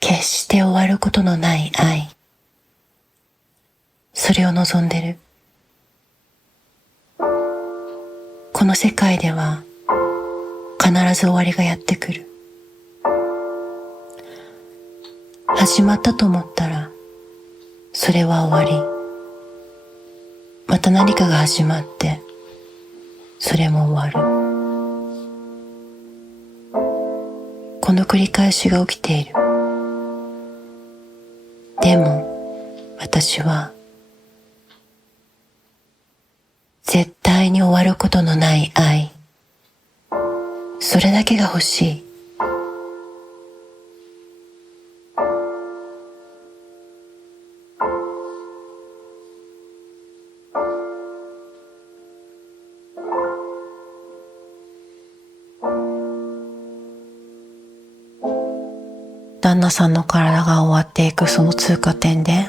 決して終わることのない愛。それを望んでる。この世界では必ず終わりがやってくる。始まったと思ったらそれは終わり。また何かが始まってそれも終わる。この繰り返しが起きている。でも私は絶対に終わることのない愛。それだけが欲しい。旦那さんの体が終わっていくその通過点で、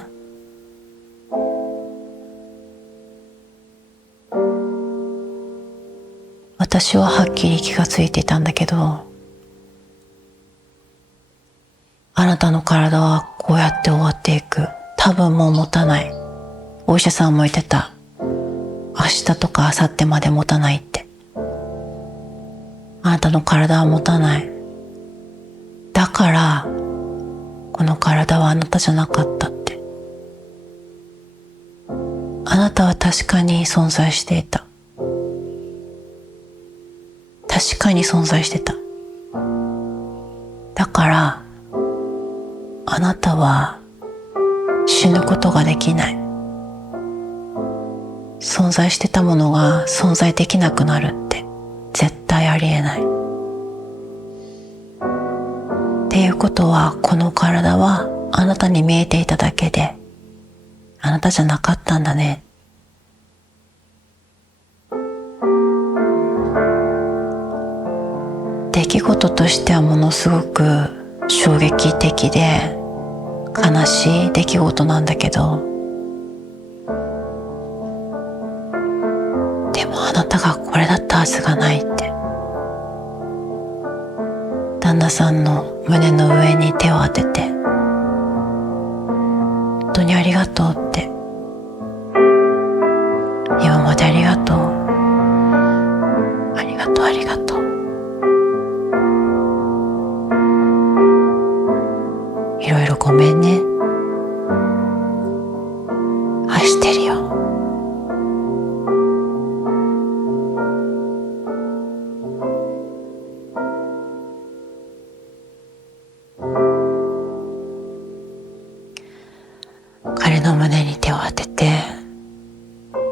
私ははっきり気がついていたんだけど、あなたの体はこうやって終わっていく。多分もう持たない。お医者さんも言ってた。明日とか明後日まで持たないって。あなたの体は持たない。だからこの体はあなたじゃなかったって。あなたは確かに存在していた。確かに存在してた。だからあなたは死ぬことができない。存在してたものが存在できなくなるって絶対ありえない。っていうことは、この体はあなたに見えていただけであなたじゃなかったんだね。出来事としてはものすごく衝撃的で悲しい出来事なんだけど、でもあなたがこれだったはずがないって。旦那さんの胸の上に手を当てて、本当にありがとうって、今までありがとう、ありがとう、ありがとう、いろいろごめんね、愛してるよ。彼の胸に手を当てて、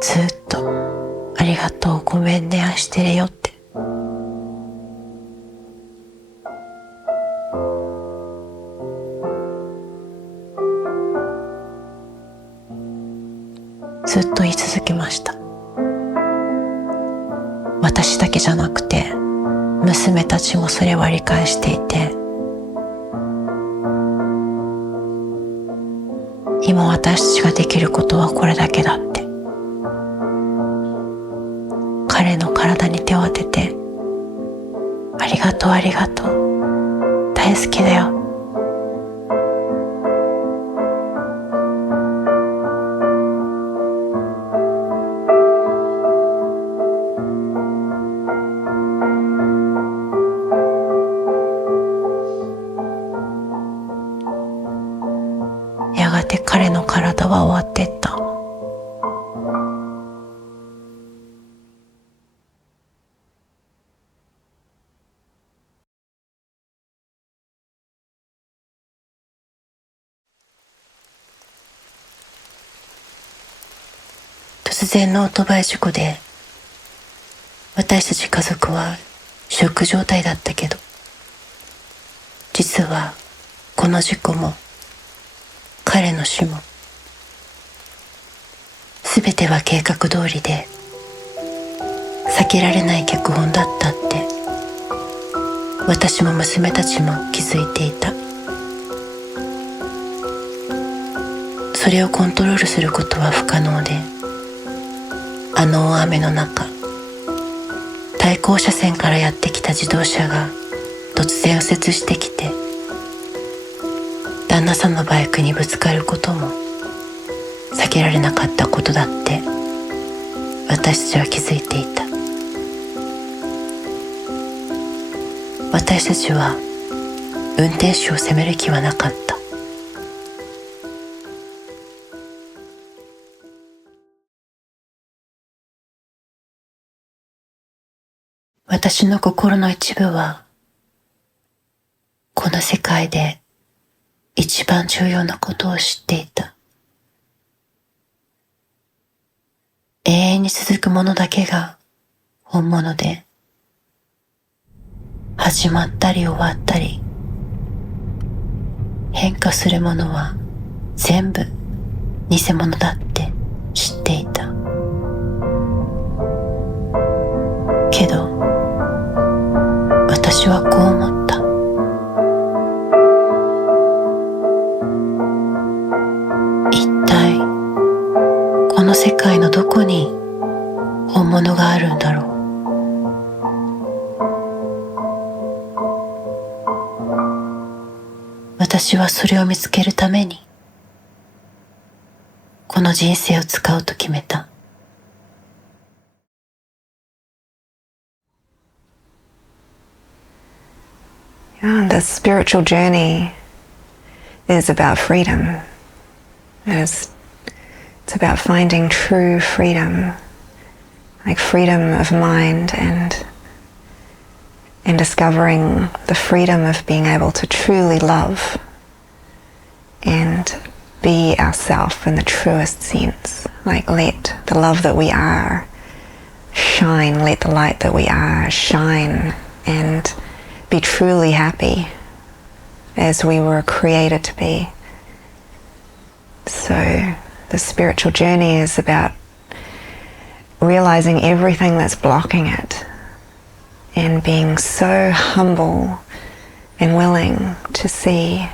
ずっとありがとう、ごめんね、愛してるよって。ずっと言い続けました。私だけじゃなくて娘たちもそれは理解していて、今私たちができることはこれだけだって。彼の体に手を当てて、ありがとう、ありがとう、大好きだよ。やがて彼の体は終わっていった。突然のオートバイ事故で私たち家族はショック状態だったけど、実はこの事故も彼の死もすべては計画通りで避けられない脚本だったって、私も娘たちも気づいていた。それをコントロールすることは不可能で、あの大雨の中、対向車線からやってきた自動車が突然右折してきて、旦那さんのバイクにぶつかることも避けられなかったことだって私たちは気づいていた。私たちは運転手を責める気はなかった。私の心の一部はこの世界で一番重要なことを知っていた。永遠に続くものだけが本物で、始まったり終わったり変化するものは全部偽物だって知っていた。けど私はこう思った。一体この世界のどこに本物があるんだろう。私はそれを見つけるためにこの人生を使うと決めた。And the spiritual journey is about freedom. It's about finding true freedom, like freedom of mind and discovering the freedom of being able to truly love and be ourself in the truest sense. Like let the love that we are shine, let the light that we are shine and be truly happy as we were created to be. So the spiritual journey is about realizing everything that's blocking it and being so humble and willing to see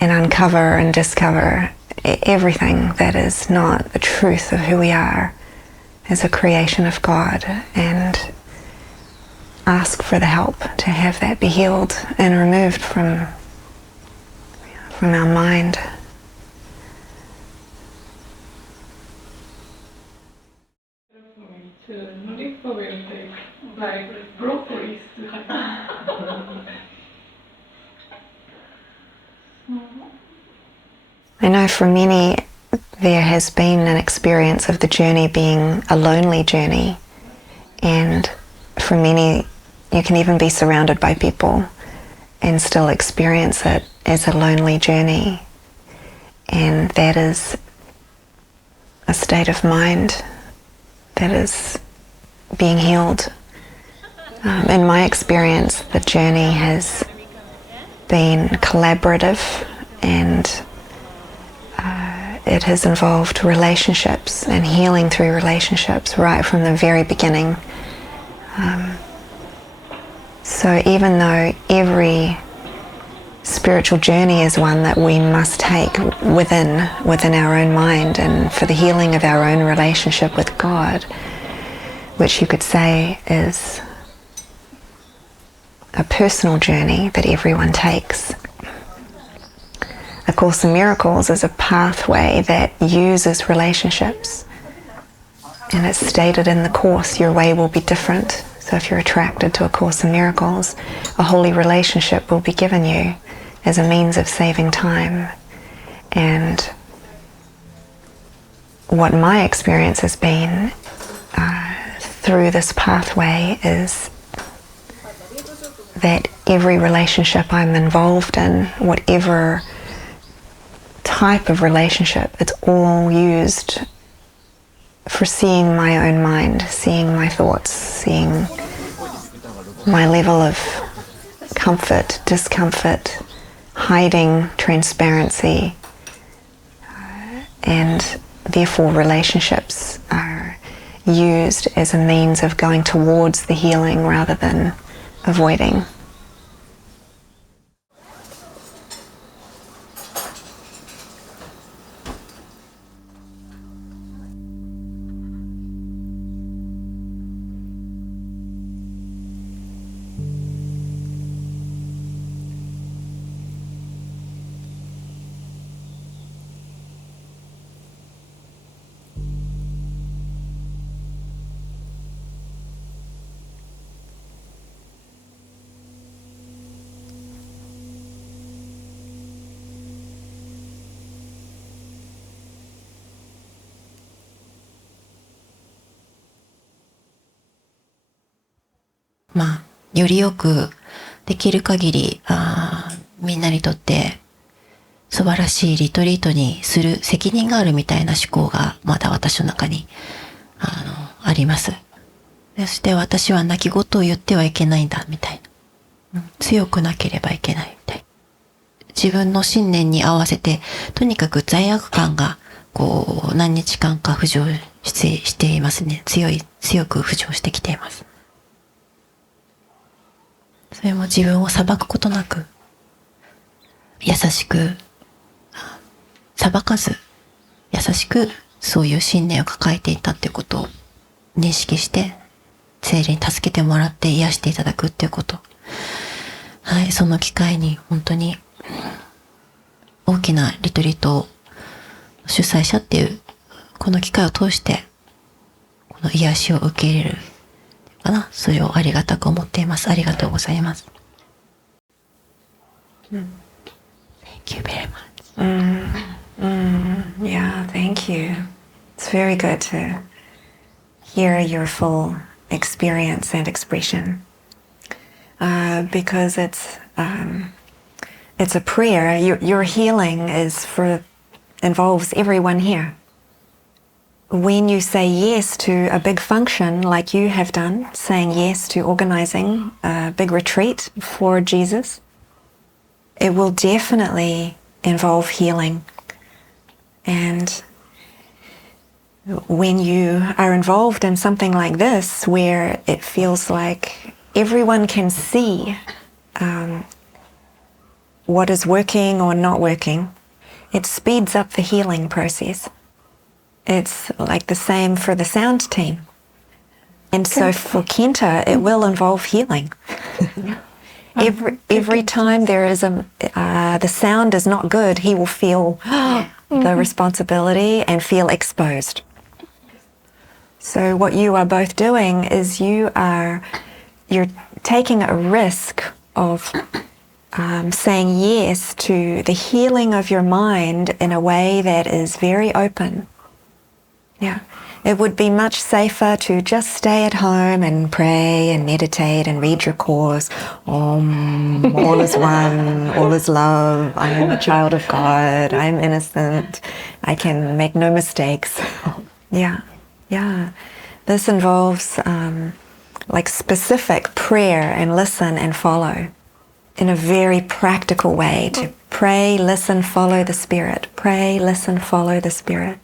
and uncover and discover everything that is not the truth of who we are as a creation of God, and ask for the help to have that be healed and removed from our mind. Like broccoli. I know for many there has been an experience of the journey being a lonely journey, and for many you can even be surrounded by people and still experience it as a lonely journey, and that is a state of mind that is being healed. In my experience, the journey has been collaborative, and it has involved relationships and healing through relationships right from the very beginning. So even though every spiritual journey is one that we must take within our own mind and for the healing of our own relationship with God, which you could say is a personal journey that everyone takes. A Course in Miracles is a pathway that uses relationships, and it's stated in the Course your way will be different. So if you're attracted to A Course in Miracles, a holy relationship will be given you as a means of saving time. And what my experience has been through this pathway is that every relationship I'm involved in, whatever type of relationship, it's all used for seeing my own mind, seeing my thoughts, seeing my level of comfort, discomfort, hiding, transparency, and therefore relationships are used as a means of going towards the healing rather than avoiding. よりよくできる限りみんなにとって素晴らしいリトリートにする責任があるみたいな思考がまだ私の中にあります。そして私は泣き言を言ってはいけないんだみたいな、強くなければいけないみたいな、自分の信念に合わせてとにかく罪悪感が何日間か浮上していますね。強く浮上してきています。それも自分を裁くことなく優しく、裁かず優しくそういう信念を抱えていたっていうことを認識して、聖霊に助けてもらって癒していただくっていうこと、その機会に本当に大きなリトリート主催者っていうこの機会を通してこの癒しを受け入れるかな、それをありがたく思っています。ありがとうございます。Thank you very much. Yeah, thank you. It's very good to hear your full experience and expression, because it's a prayer. Your healing involves everyone here. When you say yes to a big function like you have done, saying yes to organizing a big retreat for Jesus, it will definitely involve healing. And when you are involved in something like this, where it feels like everyone can see what is working or not working, it speeds up the healing process. It's like the same for the sound team. And so for Kenta, it will involve healing. Every time there is the sound is not good, he will feel the responsibility and feel exposed. So what you are both doing is you're taking a risk of saying yes to the healing of your mind in a way that is very open. Yeah. It would be much safer to just stay at home and pray and meditate and read your course. All is one, all is love. I am a child of God. I am innocent. I can make no mistakes. Yeah. This involves like specific prayer and listen and follow in a very practical way, to pray, listen, follow the Spirit. Pray, listen, follow the Spirit.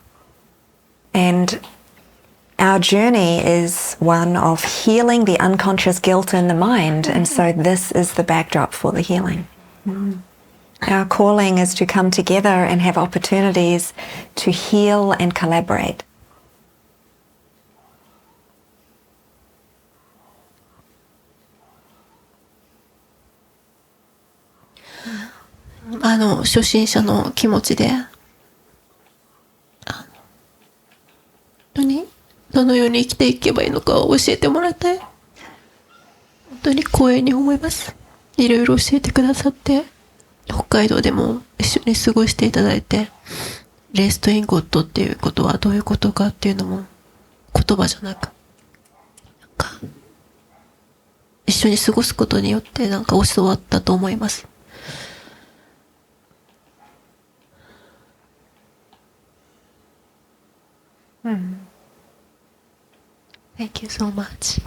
And our journey is one of healing the unconscious guilt in the mind, and so this is the backdrop for the healing. Our calling is to come together and have opportunities to heal and collaborate. .初心者の気持ちでどのように生きていけばいいのかを教えてもらいたい。本当に光栄に思います。いろいろ教えてくださって、北海道でも一緒に過ごしていただいて、レストインゴッドっていうことはどういうことかっていうのも言葉じゃなく、一緒に過ごすことによって教わったと思います。Thank you so much.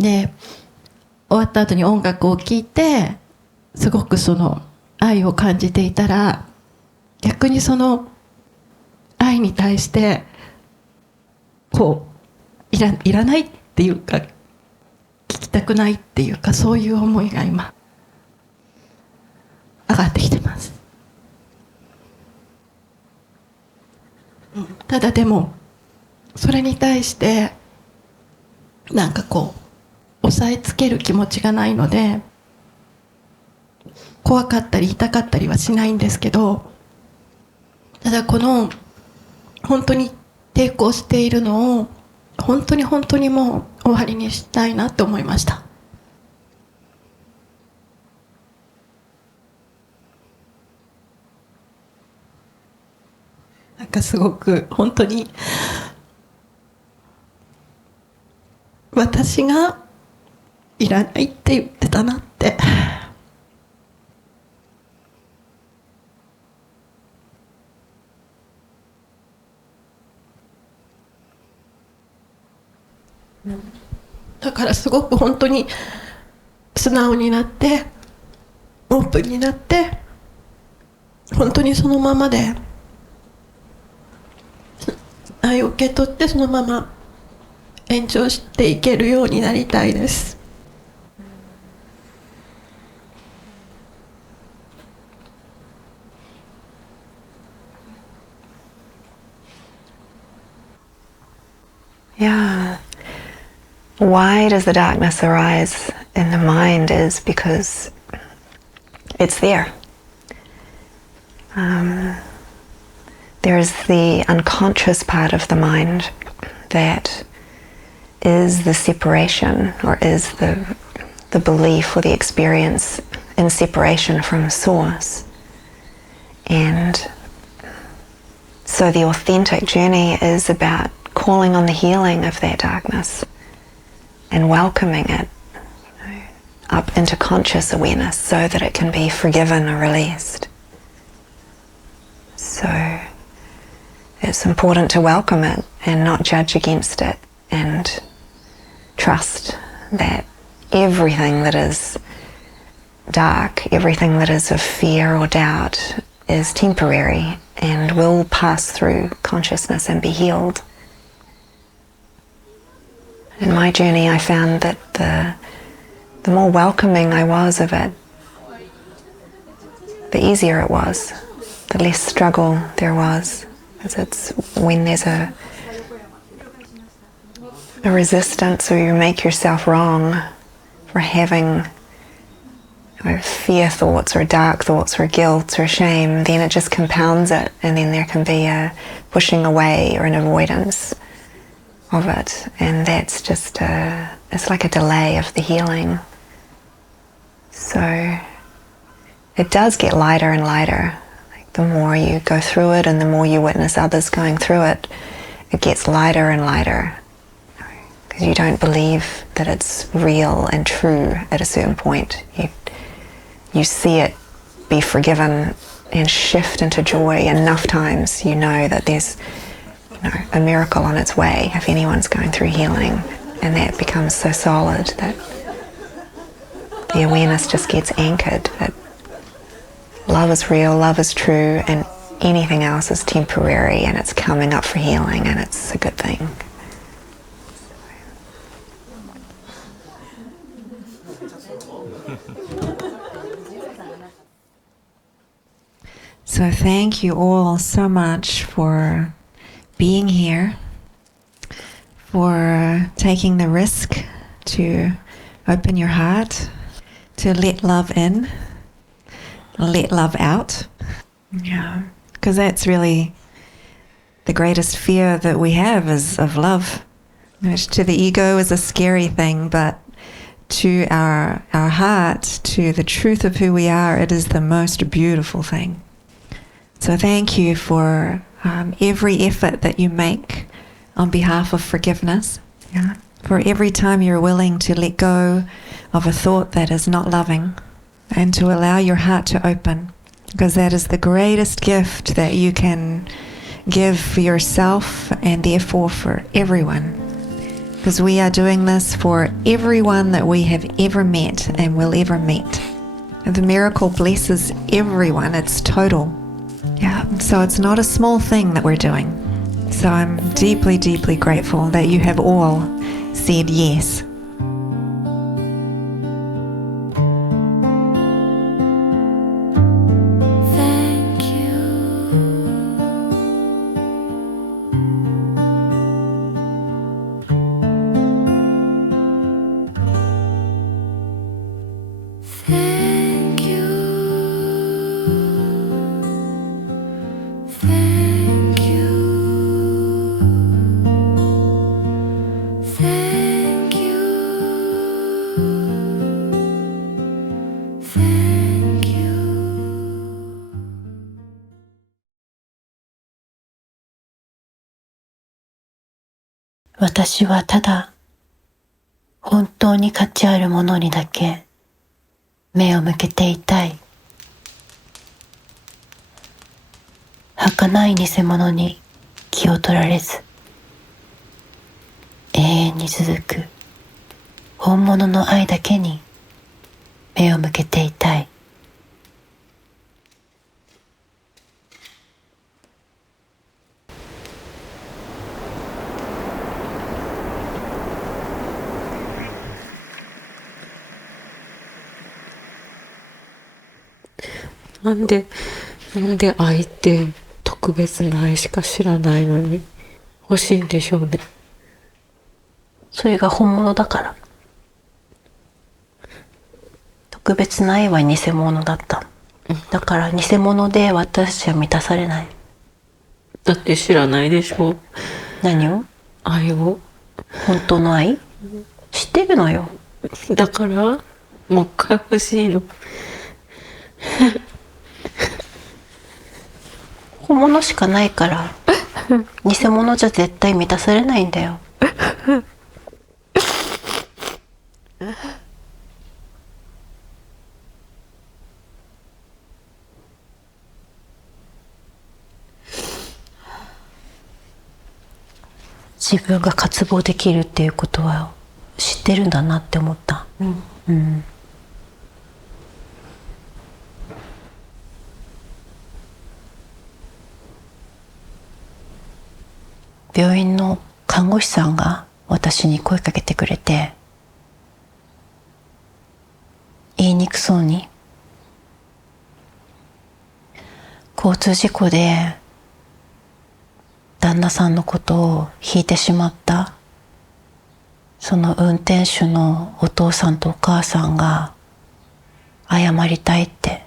で終わった後に音楽を聴いてすごくその愛を感じていたら、逆にその愛に対してこういらないっていうか、聞きたくないっていうか、そういう思いが今上がってきてます。ただでもそれに対してなんかこう押さえつける気持ちがないので、怖かったり痛かったりはしないんですけど、ただこの本当に抵抗しているのを本当に本当にもう終わりにしたいなって思いました。なんかすごく本当に私がいらないって言ってたなって。だからすごく本当に素直になってオープンになって、本当にそのままで愛を受け取って、そのまま延長していけるようになりたいです。Yeah. Why does the darkness arise in the mind is because it's there. There is the unconscious part of the mind that is the separation, or is the belief or the experience in separation from Source. And so the authentic journey is about calling on the healing of that darkness and welcoming it, up into conscious awareness so that it can be forgiven or released. So it's important to welcome it and not judge against it, and trust that everything that is dark, everything that is of fear or doubt is temporary and will pass through consciousness and be healed. In my journey, I found that the more welcoming I was of it, the easier it was, the less struggle there was. Because it's when there's a resistance, or you make yourself wrong for having fear thoughts or dark thoughts or guilt or shame, then it just compounds it, and then there can be a pushing away or an avoidance of it, and that's just it's like a delay of the healing. So it does get lighter and lighter. Like the more you go through it and the more you witness others going through it, it gets lighter and lighter, because you don't believe that it's real and true at a certain point. You see it be forgiven and shift into joy enough times, you know that there's a miracle on its way if anyone's going through healing, and that becomes so solid that the awareness just gets anchored that love is real, love is true, and anything else is temporary, and it's coming up for healing, and it's a good thing. So thank you all so much for being here, for taking the risk to open your heart, to let love in, let love out. Yeah, because that's really the greatest fear that we have, is of love, which to the ego is a scary thing, but to our heart, to the truth of who we are, it is the most beautiful thing. So thank you for every effort that you make on behalf of forgiveness. Yeah. For every time you're willing to let go of a thought that is not loving, and to allow your heart to open, because that is the greatest gift that you can give for yourself and therefore for everyone. Because we are doing this for everyone that we have ever met and will ever meet. And the miracle blesses everyone, it's total. Yeah, so it's not a small thing that we're doing. So I'm deeply, deeply grateful that you have all said yes. Thank you. Thank you. Thank you. Thank you. Thank you. 私はただ本当に価値あるものにだけ目を向けていたい。儚い偽物に気を取られず、永遠に続く本物の愛だけに目を向けていたい。なんで愛って特別な愛しか知らないのに欲しいんでしょうね。それが本物だから。特別な愛は偽物だった。だから偽物で私は満たされない。だって知らないでしょ。何を？愛を。本当の愛？知ってるのよ。だからもう一回欲しいの。本物しかないから偽物じゃ絶対満たされないんだよ。自分が渇望できるっていうことは知ってるんだなって思った。うん。病院の看護師さんが私に声かけてくれて、言いにくそうに、交通事故で旦那さんのことをひいてしまったその運転手のお父さんとお母さんが謝りたいって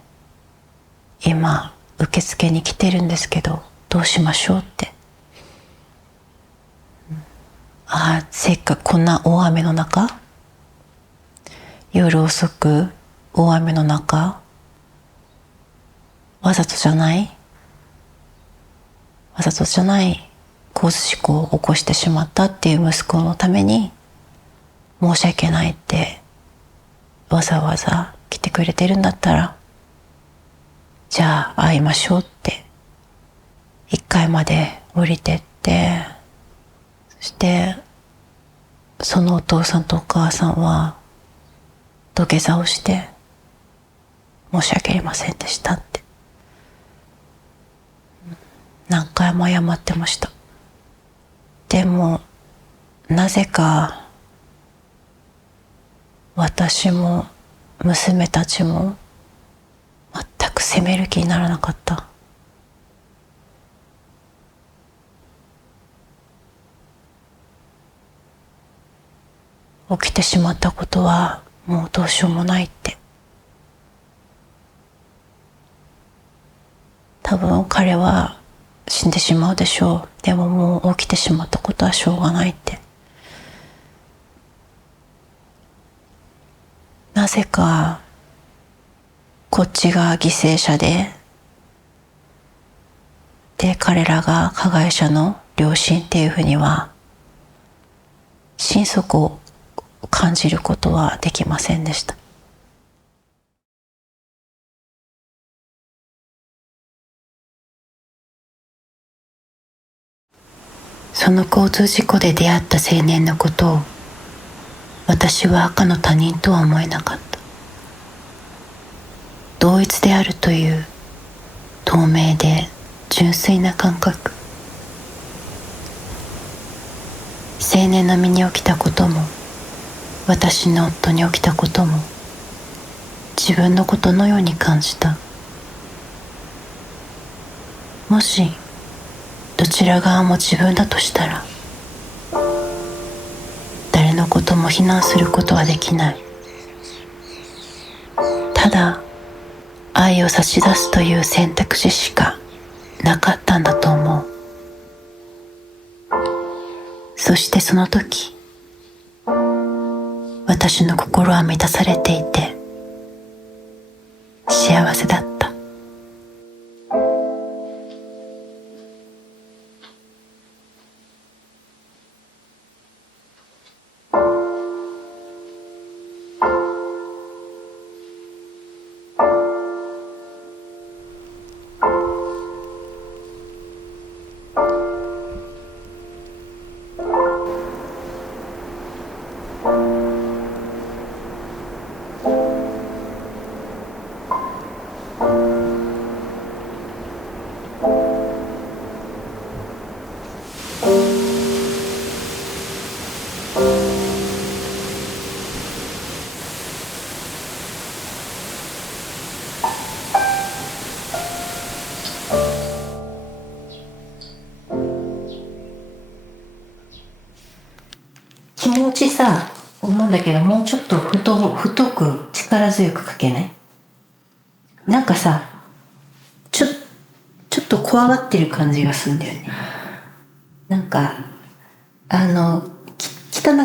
今受付に来てるんですけどどうしましょうって。せっかくこんな大雨の中、夜遅く大雨の中、わざとじゃない交通事故を起こしてしまったっていう息子のために申し訳ないってわざわざ来てくれてるんだったら、じゃあ会いましょうって1階まで降りてって、そしてそのお父さんとお母さんは土下座をして申し訳ありませんでしたって何回も謝ってました。でもなぜか私も娘たちも全く責める気にならなかった。起きてしまったことはもうどうしようもないって。多分彼は死んでしまうでしょう。でももう起きてしまったことはしょうがないって。なぜかこっちが犠牲者で彼らが加害者の両親っていうふうには心底を感じることはできませんでした。その交通事故で出会った青年のことを私は赤の他人とは思えなかった。同一であるという透明で純粋な感覚。青年の身に起きたことも私の夫に起きたことも自分のことのように感じた。もしどちら側も自分だとしたら誰のことも非難することはできない。ただ愛を差し出すという選択肢しかなかったんだと思う。そしてその時私の心は満たされていて幸せだった。気持ちさ、思うんだけど、もうちょっと太く力強く書けない？なんかさ、ちょっと怖がってる感じがするんだよね。なんか汚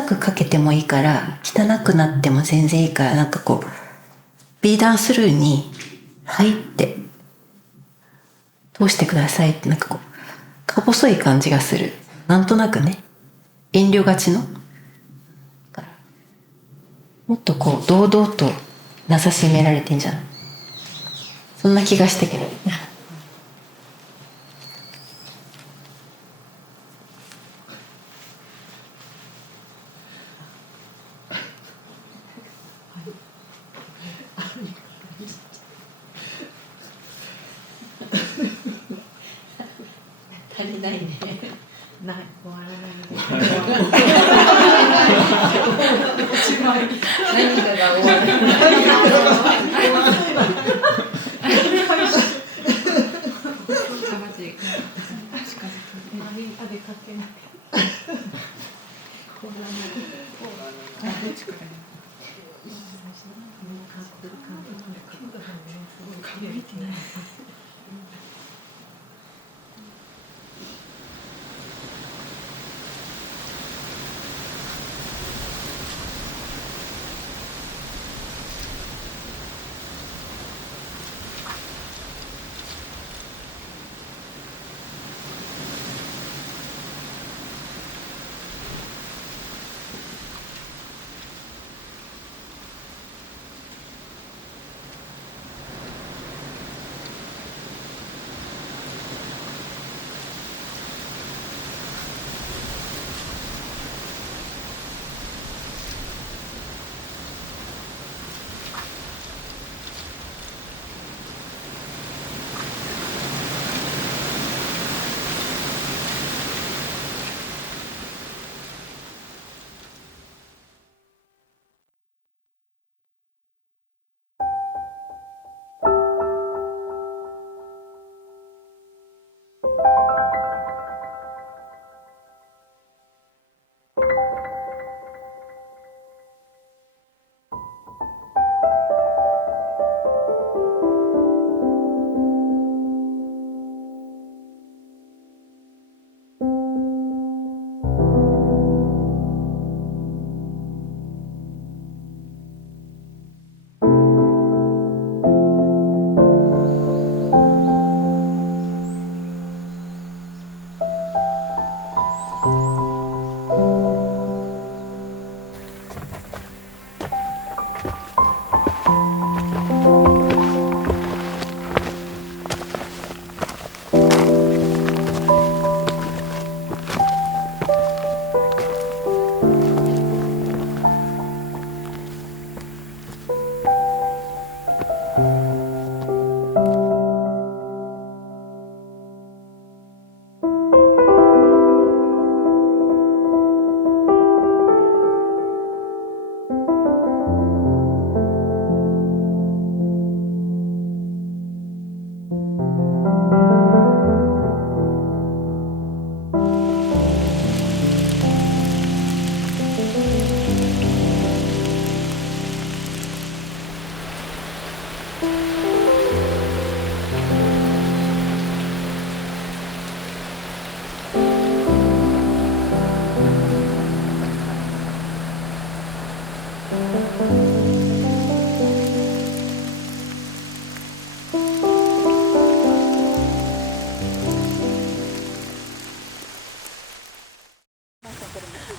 く書けてもいいから、汚くなっても全然いいから、なんかこうビーダンスルーに入って通してくださいって、なんかこうか細い感じがする。なんとなくね、遠慮がちの。もっとこう堂々となさしめられてんじゃない？そんな気がしてけど。足りないね。ない、終わらないね。何かが終わらない。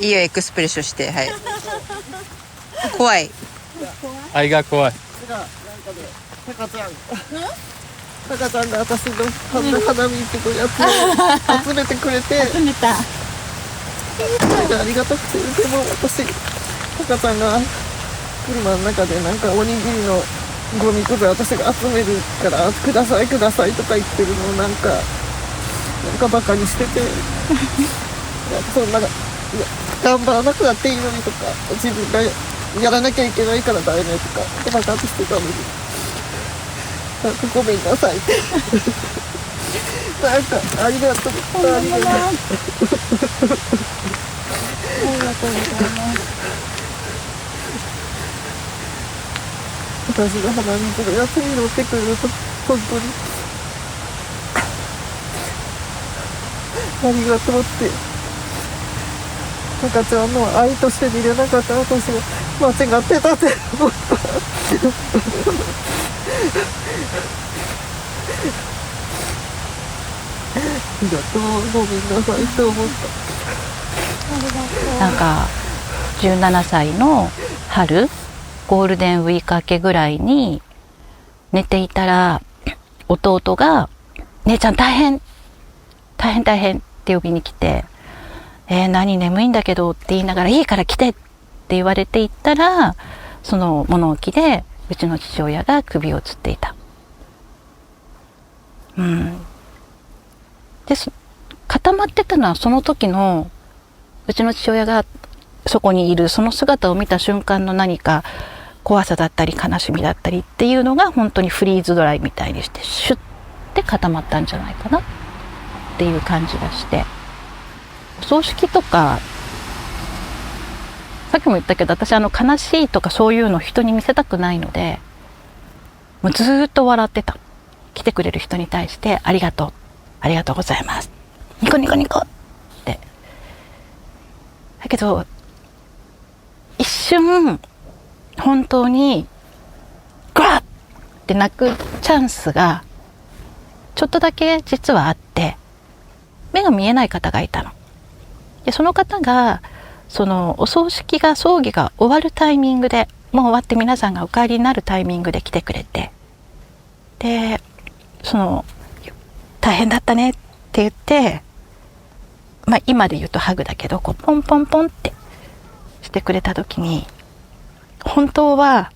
いいよ、エクスプレッションして。はい。怖い。愛が怖い。タカちゃんが私の花見ってこやつを集めてくれて集めた。ありがたくて、でも私タカちゃんが車の中でなんかおにぎりのゴミくず私が集めるからくださいくださいとか言ってるのをなんかバカにしててそんな、いや頑張らなくなっていいのにとか自分がやらなきゃいけないからだよねとかバカにしてたのに、なんかごめんなさいってなんかありがとうありがとう私が鼻水が安いのってくると本当にありがとうって赤ちゃんの愛として見れなかった私が間違ってたって思った。ありがとうごめんなさいと思った。なんか17歳の春ゴールデンウィーク明けぐらいに寝ていたら弟が「姉ちゃん大変大変大変」って呼びに来て「何眠いんだけど」って言いながら「いいから来て」って言われて行ったらその物置でうちの父親が首をつっていた。で固まってたのはその時のうちの父親がそこにいるその姿を見た瞬間の何か怖さだったり悲しみだったりっていうのが本当にフリーズドライみたいにしてシュッて固まったんじゃないかなっていう感じがして、お葬式とかさっきも言ったけど私悲しいとかそういうの人に見せたくないのでもうずーっと笑ってた。来てくれる人に対してありがとうありがとうございますニコニコニコってだけど一瞬本当にグワッって泣くチャンスがちょっとだけ実はあって目が見えない方がいたの。でその方がそのお葬式が葬儀が終わるタイミングでもう終わって皆さんがお帰りになるタイミングで来てくれてでその大変だったねって言ってまあ今で言うとハグだけどこうポンポンポンってしてくれた時に本当は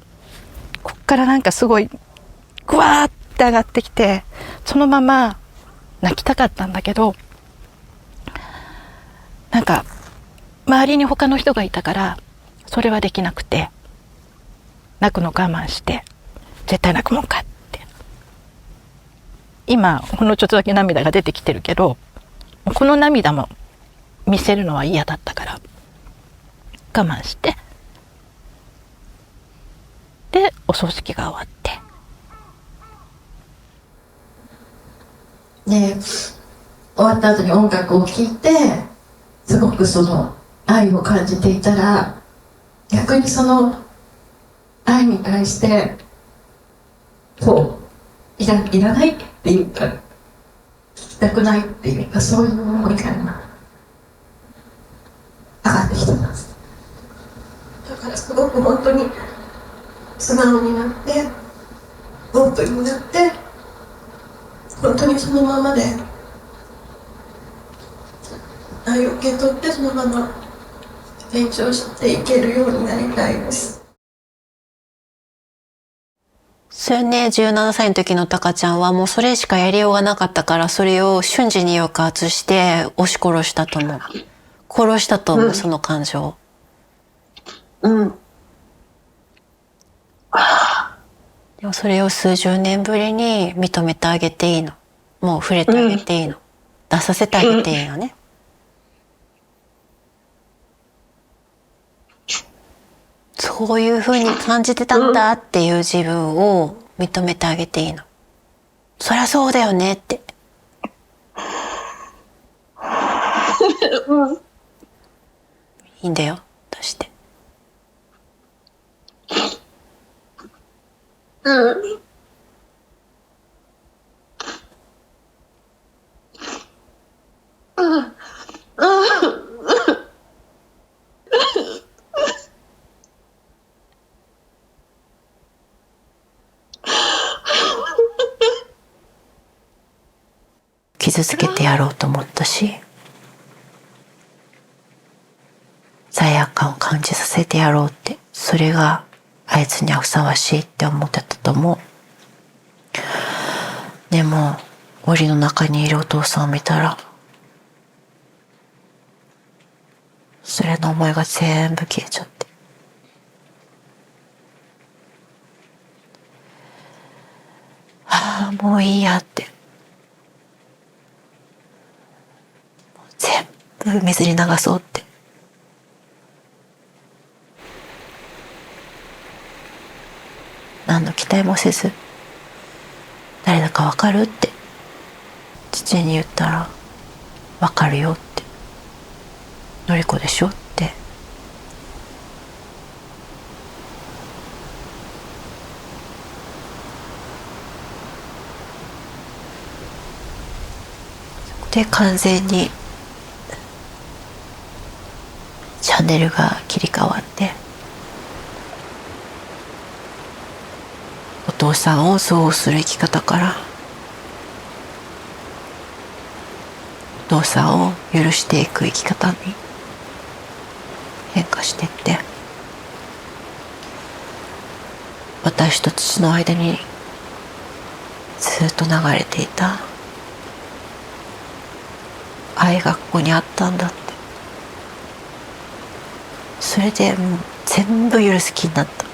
こっからなんかすごいグワーって上がってきてそのまま泣きたかったんだけどなんか周りに他の人がいたからそれはできなくて泣くの我慢して絶対泣くもんかって今ほんのちょっとだけ涙が出てきてるけどこの涙も見せるのは嫌だったから我慢してでお葬式が終わってで終わった後に音楽を聴いてすごくその愛を感じていたら逆にその愛に対してこういらないっていうか聞きたくないっていうかそういう思いが今上がってきてます。だからすごく本当に素直になってオープンになって本当にそのままで愛を受け取ってそのまま延長していけるようになりたいです。それね、17歳の時のタカちゃんはもうそれしかやりようがなかったからそれを瞬時に抑圧して押し殺したと思う。殺したと思う、その感情。でもそれを数十年ぶりに認めてあげていいの。もう触れてあげていいの。出させてあげていいのね。そういう風に感じてたんだっていう自分を認めてあげていいの。そりゃそうだよねって。いいんだよ、出して。傷つけてやろうと思ったし、罪悪感を感じさせてやろうって、それがあいつにはふさわしいって思ってたと思う。でも檻の中にいるお父さんを見たら、それの思いが全部消えちゃって、ああもういいやって、全部水に流そうって、何の期待もせず、誰だかわかるって父に言ったら、わかるよって、のりこでしょって、で完全にチャンネルが切り替わって、お父さんを憎悪する生き方から、お父さんを許していく生き方に変化していって、私と父の間にずっと流れていた愛がここにあったんだって、それでもう全部許す気になった。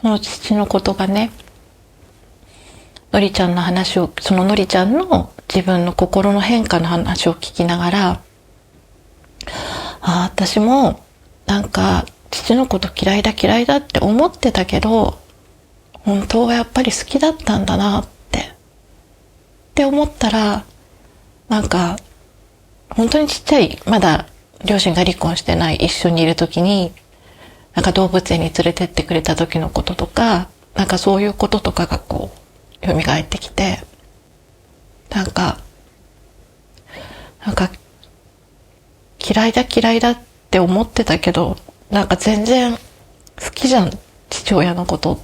その父のことがね、のりちゃんの話を、そののりちゃんの自分の心の変化の話を聞きながら、私もなんか父のこと嫌いだって思ってたけど、本当はやっぱり好きだったんだなって思ったら、なんか本当にちっちゃい、まだ両親が離婚してない一緒にいる時に、なんか動物園に連れてってくれた時のこととか、なんかそういうこととかがこう蘇ってきて、なんか嫌いだって思ってたけど、なんか全然好きじゃん、父親のことっ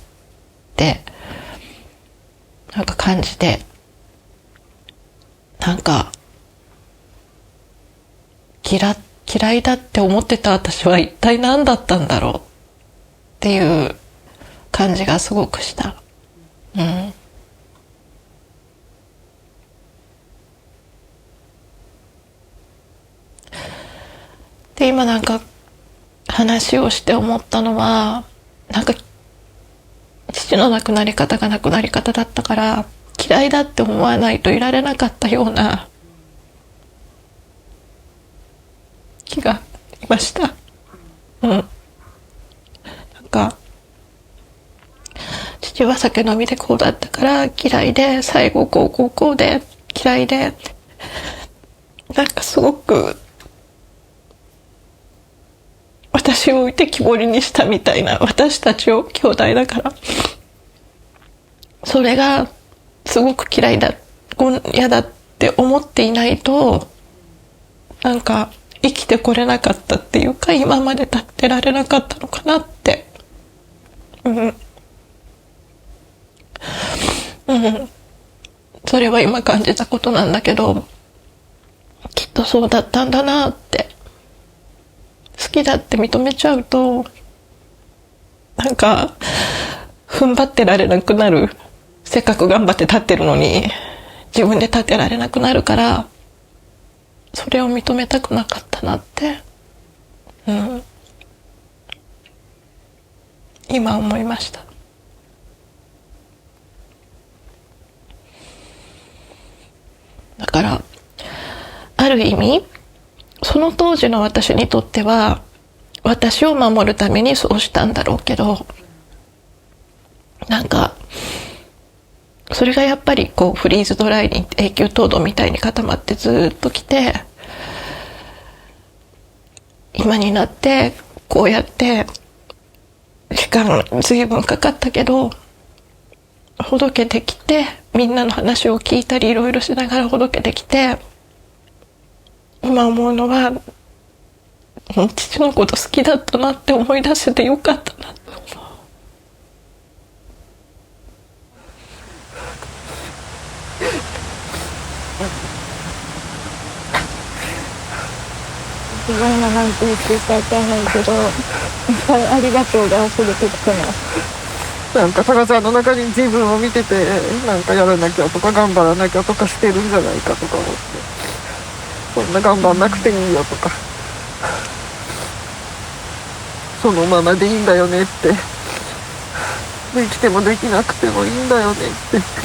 てなんか感じて、なんか嫌いだって思ってた私は一体何だったんだろうっていう感じがすごくした。で今なんか話をして思ったのは、なんか父の亡くなり方が亡くなり方だったから、嫌いだって思わないといられなかったような気がいました。なんか父は酒飲みでこうだったから嫌いで、最後こうで嫌いで、なんかすごく私を置いてきぼりにしたみたいな、私たちを兄弟だから、それがすごく嫌だって思っていないと、なんか生きてこれなかったっていうか、今まで立ってられなかったのかなって、それは今感じたことなんだけど、きっとそうだったんだなって。好きだって認めちゃうと、なんか踏ん張ってられなくなる。せっかく頑張って立ってるのに自分で立てられなくなるから、それを認めたくなかったなって、今思いました。だからある意味その当時の私にとっては、私を守るためにそうしたんだろうけど、なんかそれがやっぱりこうフリーズドライに永久凍土みたいに固まってずっときて、今になってこうやって時間随分かかったけどほどけてきて、みんなの話を聞いたりいろいろしながらほどけてきて、今思うのは父のこと好きだったなって思い出せてよかったなって。自分がなんて言っていいかわかんないけど、いっぱいありがとうが溢れてきてます。なんかタカちゃんの中に自分を見てて、なんかやらなきゃとか頑張らなきゃとかしてるんじゃないかとか思って、そんな頑張んなくていいよとか、そのままでいいんだよねって、できてもできなくてもいいんだよねって。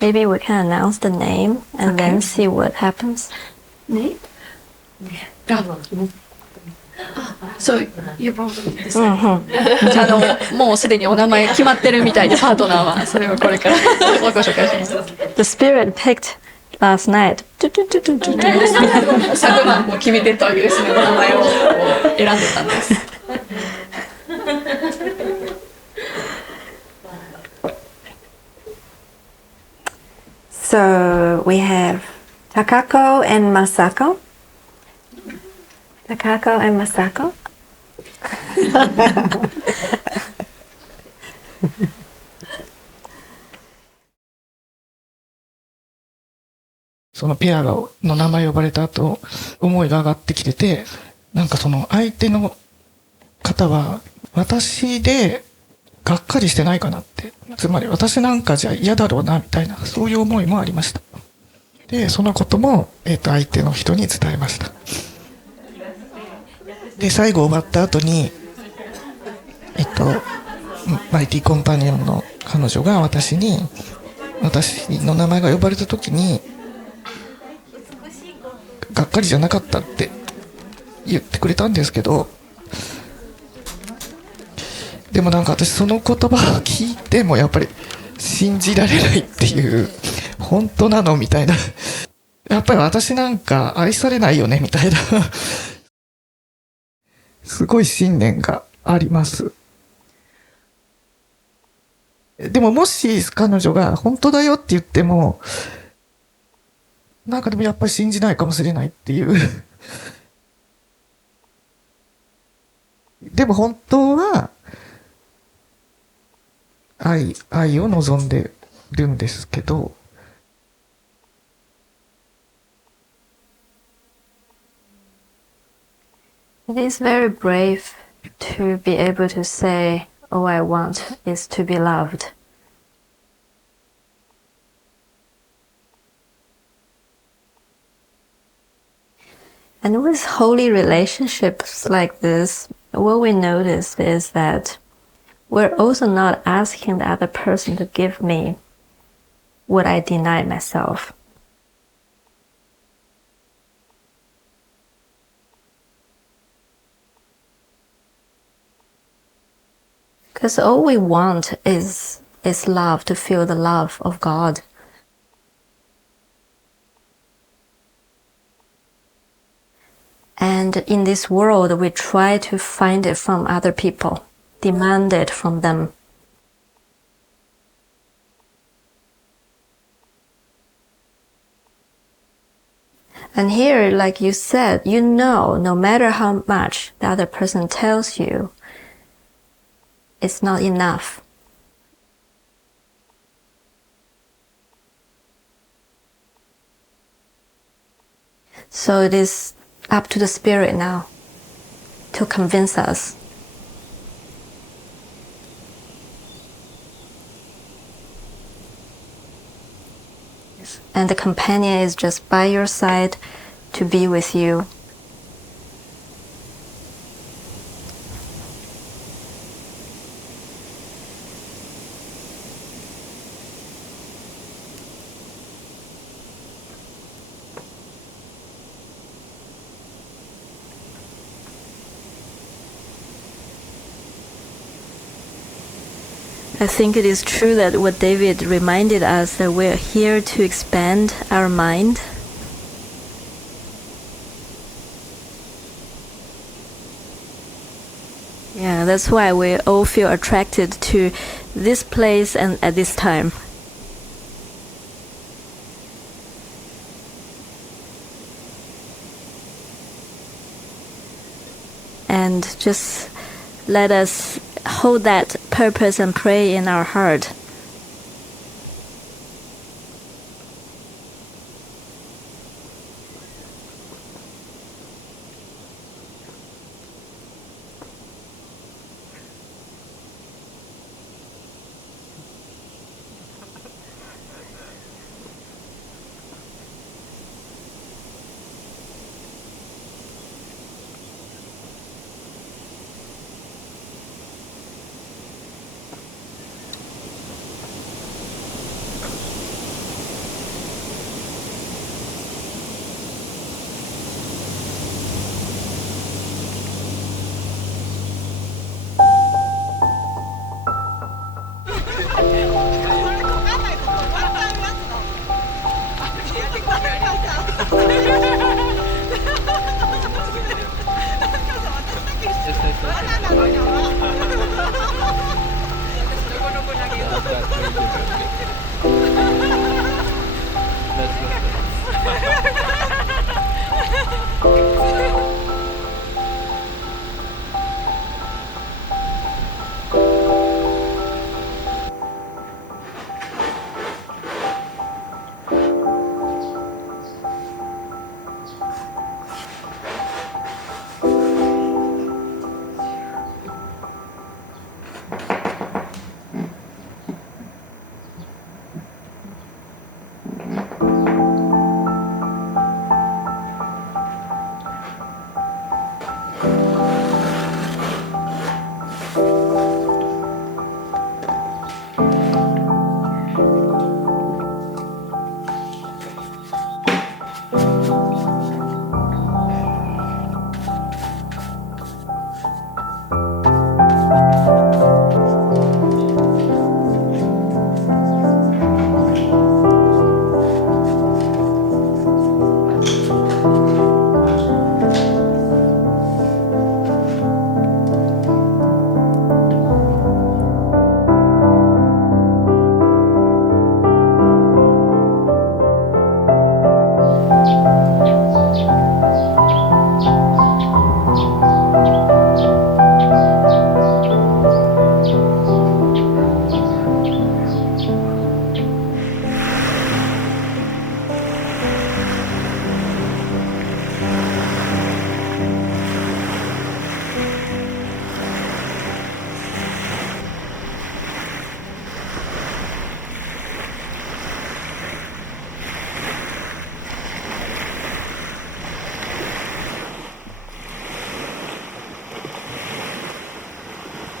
Maybe we can announce the name and then see what happens. Name? So, you've already decided. もうすでにお名前決まってるみたいで、パートナーは。それをこれからご紹介します。The spirit picked last night. 昨晩も決めてったわけですね。お名前を選んでたんです。So we have Takako and Masako. Takako and Masako. そのペアの名前呼ばれた後、思いが上がってきてて、なんかその相手の方は私でがっかりしてないかなって。つまり私なんかじゃ嫌だろうなみたいな、そういう思いもありました。で、そのことも、相手の人に伝えました。で、最後終わった後に、マイティコンパニオンの彼女が私の名前が呼ばれた時に、がっかりじゃなかったって言ってくれたんですけど、でもなんか私その言葉を聞いてもやっぱり信じられないっていう、本当なのみたいな、やっぱり私なんか愛されないよねみたいなすごい信念があります。でももし彼女が本当だよって言っても、なんかでもやっぱり信じないかもしれないっていうでも本当は愛を望んでるんですけど、It is very brave to be able to say, all I want is to be loved. And with holy relationships like this, what we notice is that we're also not asking the other person to give me what I denied myself. Because all we want is love, to feel the love of God. And in this world, we try to find it from other people, demand it from them. And here, like you said, you know, no matter how much the other person tells you, it's not enough. So it is up to the Spirit now to convince us. And the companion is just by your side to be with you. I think it is true that what David reminded us, that we're here to expand our mind. Yeah, that's why we all feel attracted to this place and at this time. And just let us hold that purpose and pray in our heart.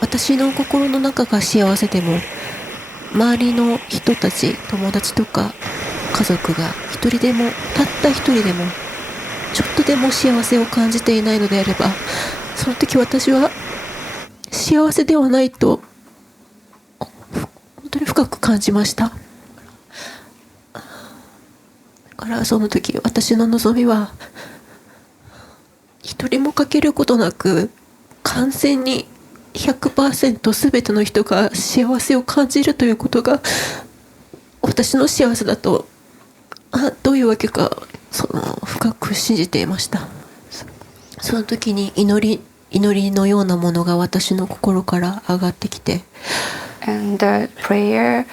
私の心の中が幸せでも、周りの人たち、友達とか家族が一人でも、たった一人でもちょっとでも幸せを感じていないのであれば、その時私は幸せではないと本当に深く感じました。だからその時私の望みは、一人も欠けることなく完全に100% 全ての人が幸せを感じるということが私の幸せだと、どういうわけか深く信じていました。その時に祈りのようなものが私の心から上がってきて、 And the prayer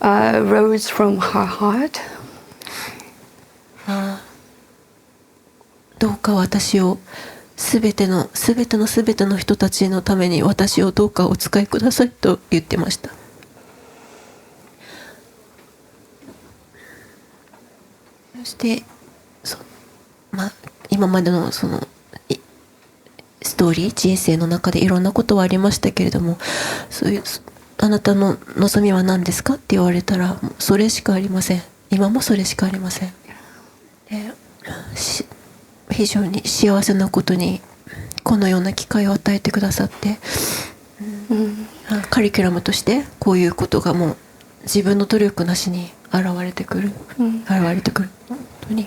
rose from her heart. どうか私をすべての人たちのために私をどうかお使いくださいと言ってました。そして今までのそのストーリー、人生の中でいろんなことはありましたけれども、そういうあなたの望みは何ですかって言われたら、それしかありません。今もそれしかありません。非常に幸せなことにこのような機会を与えてくださって、カリキュラムとしてこういうことがもう自分の努力なしに現れてくる、本当に。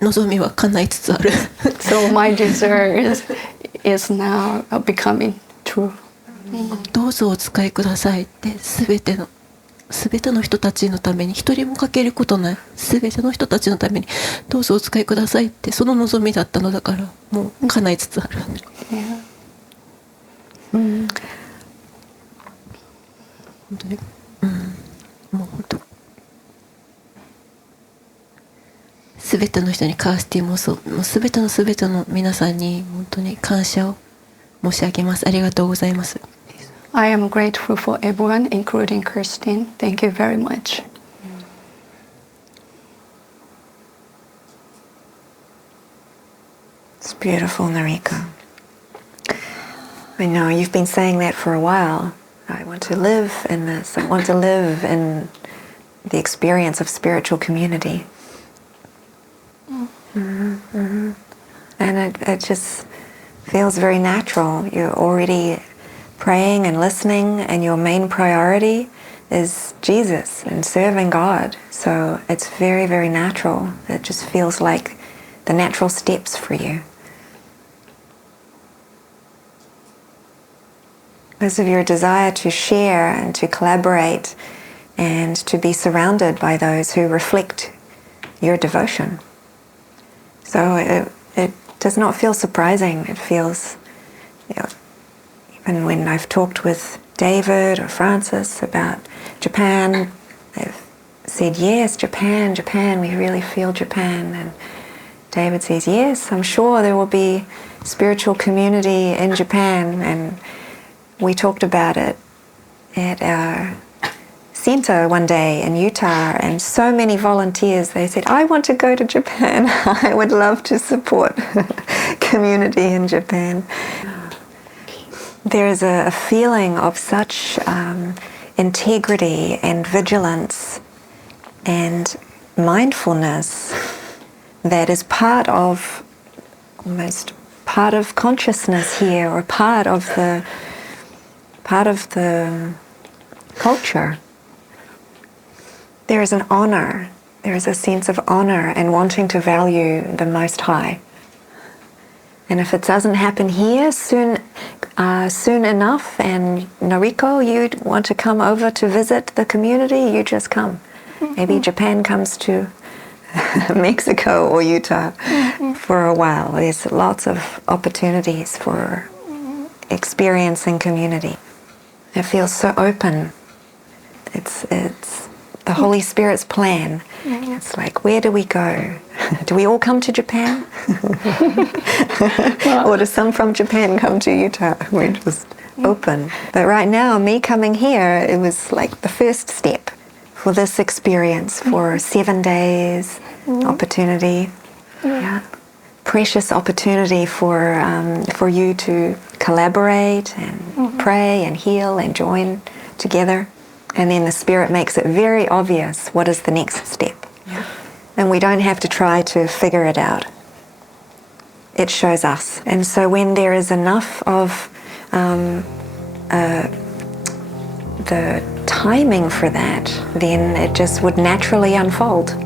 望みは叶いつつある。So my desire is now becoming true. どうぞお使いくださいってすべての人たちのために一人も欠けることないすべての人たちのためにどうぞお使いくださいってその望みだったのだからもう叶いつつある。本当に、もう本当すべての人にカースティもそうもうすべての皆さんに本当に感謝を申し上げます。ありがとうございます。I am grateful for everyone, including Christine. Thank you very much. It's beautiful, Nariko. I know you've been saying that for a while. I want to live in this. I want to live in the experience of spiritual community. And it just feels very natural. You're already praying and listening, and your main priority is Jesus and serving God. So it's very, very natural. It just feels like the natural steps for you. Because of your desire to share and to collaborate and to be surrounded by those who reflect your devotion. So it does not feel surprising. It feels, even when I've talked with David or Francis about Japan, they've said, yes, Japan, we really feel Japan. And David says, yes, I'm sure there will be spiritual community in Japan. And we talked about it at our center one day in Utah, and so many volunteers, they said, I want to go to Japan. I would love to support community in Japan. There is a feeling of such integrity and vigilance and mindfulness that is almost part of consciousness here, or part of the culture. There is an honor. There is a sense of honor and wanting to value the Most High. And if it doesn't happen here soon enough, and Nariko, you want to come over to visit the community, you just come. Maybe Japan comes to Mexico or Utah for a while. There's lots of opportunities for experiencing community. It feels so open. It's the Holy Spirit's plan. It's like, where do we go? Do we all come to Japan? Or do some from Japan come to Utah? We're just open. But right now, me coming here, it was like the first step for this experience for 7 days, opportunity. Yeah. Precious opportunity for you to collaborate and pray and heal and join together. And then the Spirit makes it very obvious what is the next step. Yeah. And we don't have to try to figure it out. It shows us. And so when there is enough of the timing for that, then it just would naturally unfold.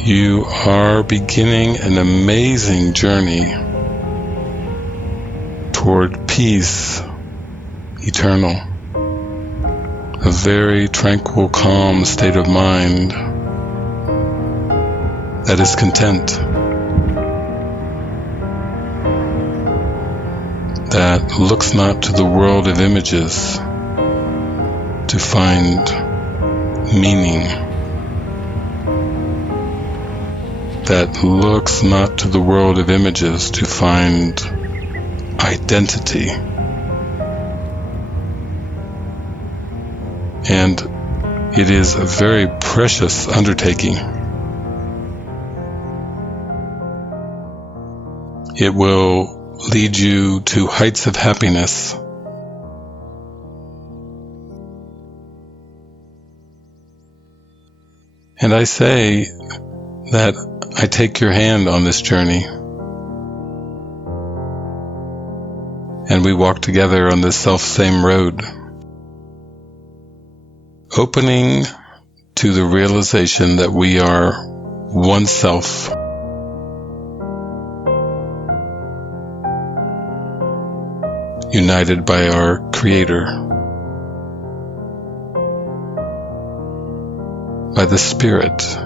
You are beginning an amazing journey toward peace eternal, a very tranquil, calm state of mind that is content. that looks not to the world of images to find meaning, that looks not to the world of images to find identity. And it is a very precious undertaking. It will lead you to heights of happiness. And I say that I take your hand on this journey, and we walk together on this self-same road, opening to the realization that we are one self, united by our Creator, by the Spirit,